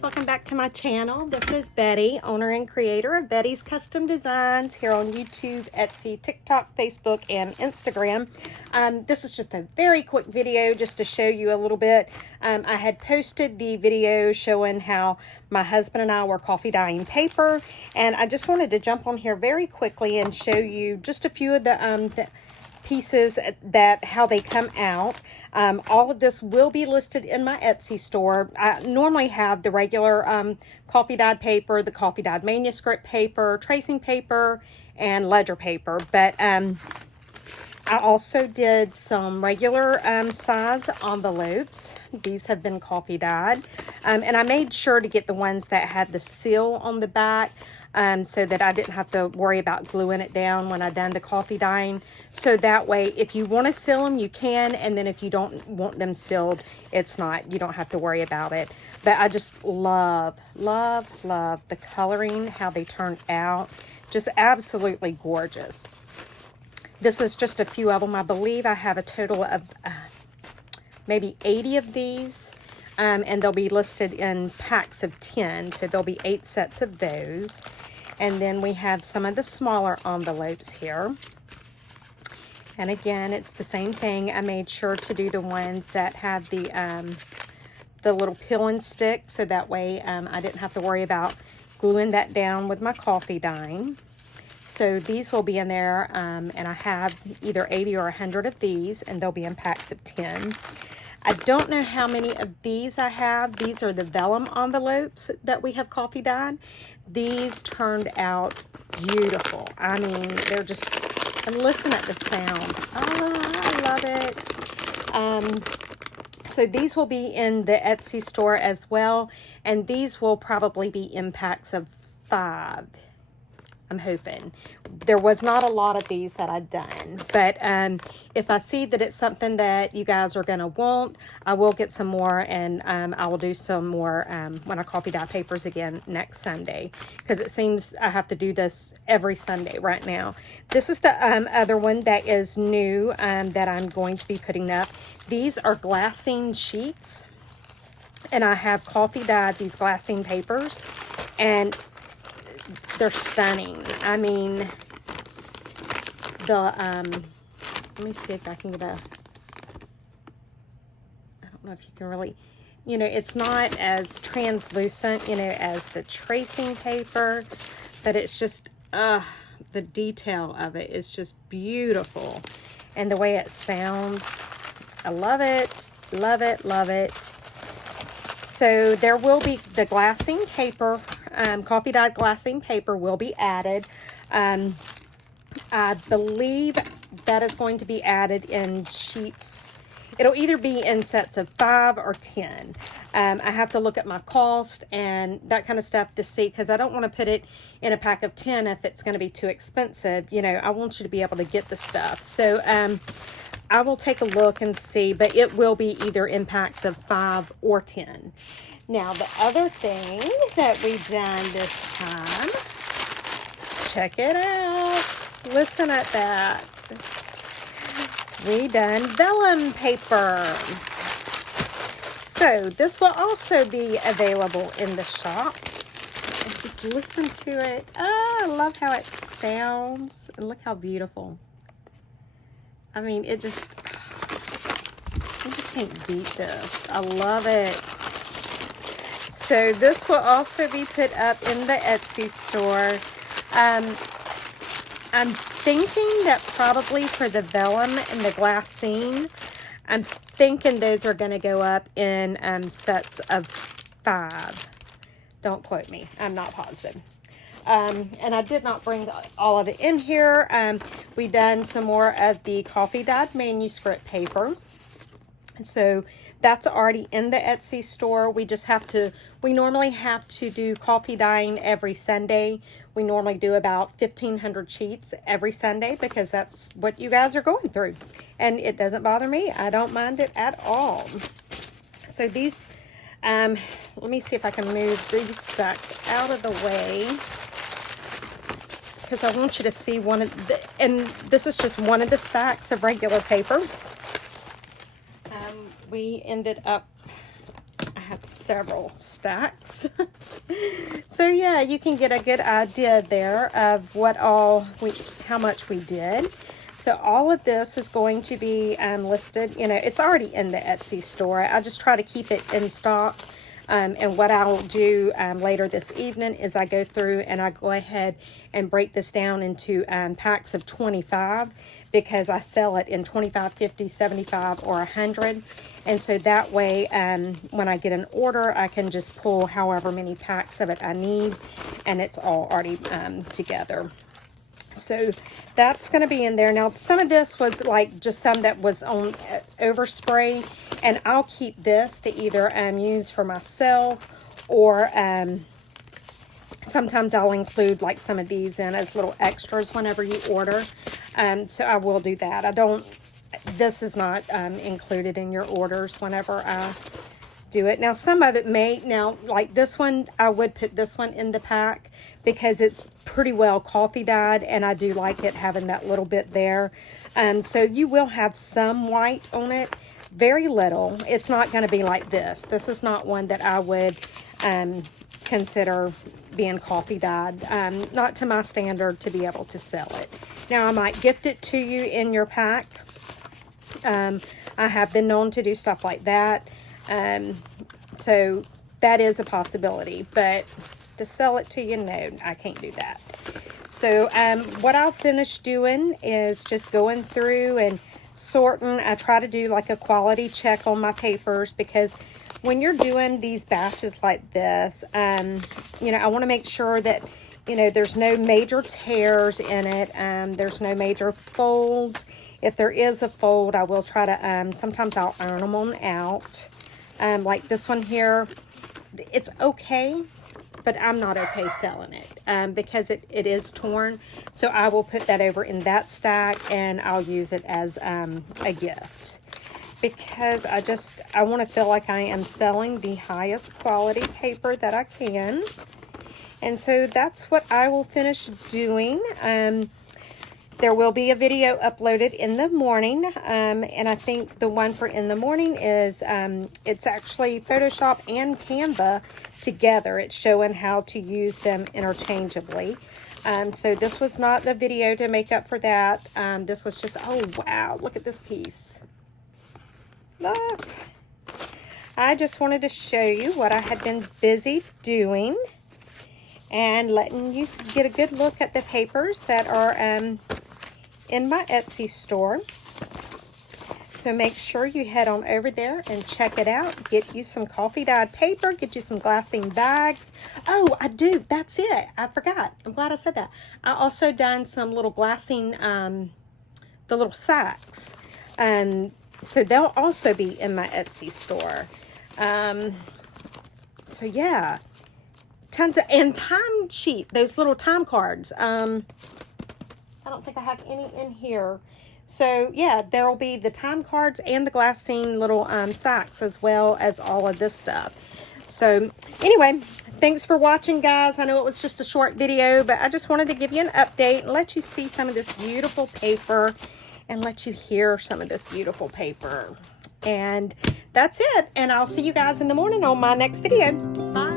Welcome back to my channel. This is Betty, owner and creator of Betty's Custom Designs here on YouTube, Etsy, TikTok, Facebook, and Instagram. This is just a very quick video just to show you a little bit. I had posted the video showing how my husband and I were coffee dyeing paper, and I just wanted to jump on here very quickly and show you just a few of the pieces that how they come out. All of this will be listed in my Etsy store. I normally have the regular coffee dyed paper, the coffee dyed manuscript paper, tracing paper, and ledger paper, but I also did some regular size envelopes. These have been coffee dyed, and I made sure to get the ones that had the seal on the back, so that I didn't have to worry about gluing it down when I done the coffee dyeing. So that way, if you want to seal them, you can, and then if you don't want them sealed, you don't have to worry about it. But I just love the coloring, how they turn out. Just absolutely gorgeous. This is just a few of them. I believe I have a total of maybe 80 of these, and they'll be listed in packs of 10, so there'll be 8 sets of those. And then we have some of the smaller envelopes here. And again, it's the same thing. I made sure to do the ones that have the little peel and stick, so that way I didn't have to worry about gluing that down with my coffee dyeing. So these will be in there, and I have either 80 or 100 of these, and they'll be in packs of 10. I don't know how many of these I have. These are the vellum envelopes that we have coffee dyed. These turned out beautiful. I mean, they're just, and listen at the sound. Oh, I love it. So these will be in the Etsy store as well, and these will probably be in packs of 5. I'm hoping. There was not a lot of these that I've done, but if I see that it's something that you guys are going to want, I will get some more, and I will do some more when I coffee dye papers again next Sunday, because it seems I have to do this every Sunday right now. This is the other one that is new that I'm going to be putting up. These are glassine sheets, and I have coffee dyed these glassine papers, and they're stunning. I mean, let me see if I can get I don't know if you can really, it's not as translucent, as the tracing paper, but it's just, the detail of it is just beautiful. And the way it sounds, I love it, love it, love it. So there will be the glassine paper, coffee dyed glassine paper will be added. I believe that is going to be added in sheets. It'll either be in sets of 5 or 10. I have to look at my cost and that kind of stuff to see, because I don't want to put it in a pack of 10 if it's going to be too expensive. I want you to be able to get the stuff. So I will take a look and see, but it will be either in packs of 5 or 10. Now, the other thing that we've done this time, check it out. Listen at that. We done vellum paper. So this will also be available in the shop. And just listen to it. Oh, I love how it sounds. And look how beautiful. I mean, you just can't beat this. I love it. So this will also be put up in the Etsy store. I'm thinking that probably for the vellum and the glassine, I'm thinking those are going to go up in sets of 5. Don't quote me. I'm not positive. And I did not bring all of it in here. We've done some more of the coffee dyed manuscript paper. So that's already in the Etsy store. We normally have to do coffee dyeing every Sunday. We normally do about 1,500 sheets every Sunday, because that's what you guys are going through. And it doesn't bother me. I don't mind it at all. So these, let me see if I can move these stacks out of the way. because I want you to see one of the, and this is just one of the stacks of regular paper. We ended up, I have several stacks. So yeah, you can get a good idea there of how much we did. So all of this is going to be listed, you know, it's already in the Etsy store. I just try to keep it in stock. And what I'll do later this evening is I go through and I go ahead and break this down into packs of 25, because I sell it in 25, 50, 75, or 100. And so that way, when I get an order, I can just pull however many packs of it I need, and it's all already together. So that's going to be in there. Now, some of this was like just some that was on overspray, and I'll keep this to either use for myself, or sometimes I'll include like some of these in as little extras whenever you order. So I will do that. This is not included in your orders whenever I do it. Now, some of it like this one, I would put this one in the pack because it's pretty well coffee dyed, and I do like it having that little bit there. So you will have some white on it, very little. It's not going to be like this. This is not one that I would consider being coffee dyed, not to my standard to be able to sell it. Now, I might gift it to you in your pack. I have been known to do stuff like that. So that is a possibility, but to sell it to you, no, I can't do that. So, what I'll finish doing is just going through and sorting. I try to do like a quality check on my papers, because when you're doing these batches like this, you know, I want to make sure that, you know, there's no major tears in it. There's no major folds. If there is a fold, I will try to, sometimes I'll iron them on out. Like this one here, it's okay, but I'm not okay selling it because it is torn. So I will put that over in that stack, and I'll use it as a gift, because I want to feel like I am selling the highest quality paper that I can. And so that's what I will finish doing. There will be a video uploaded in the morning, and I think the one for in the morning is, it's actually Photoshop and Canva together. It's showing how to use them interchangeably. So this was not the video to make up for that. This was just, oh wow, look at this piece. Look. I just wanted to show you what I had been busy doing, and letting you get a good look at the papers that are in my Etsy store. So make sure you head on over there and check it out. Get you some coffee dyed paper, get you some glassine bags. Oh, I do, that's it, I forgot. I'm glad I said that. I also done some little glassine, the little sacks. So they'll also be in my Etsy store. So yeah, tons of, and time sheet, those little time cards. I don't think I have any in here. So yeah, there will be the time cards and the glassine little sacks, as well as all of this stuff. So anyway, thanks for watching, guys. I know it was just a short video, but I just wanted to give you an update and let you see some of this beautiful paper, and let you hear some of this beautiful paper. And that's it. And I'll see you guys in the morning on my next video. Bye.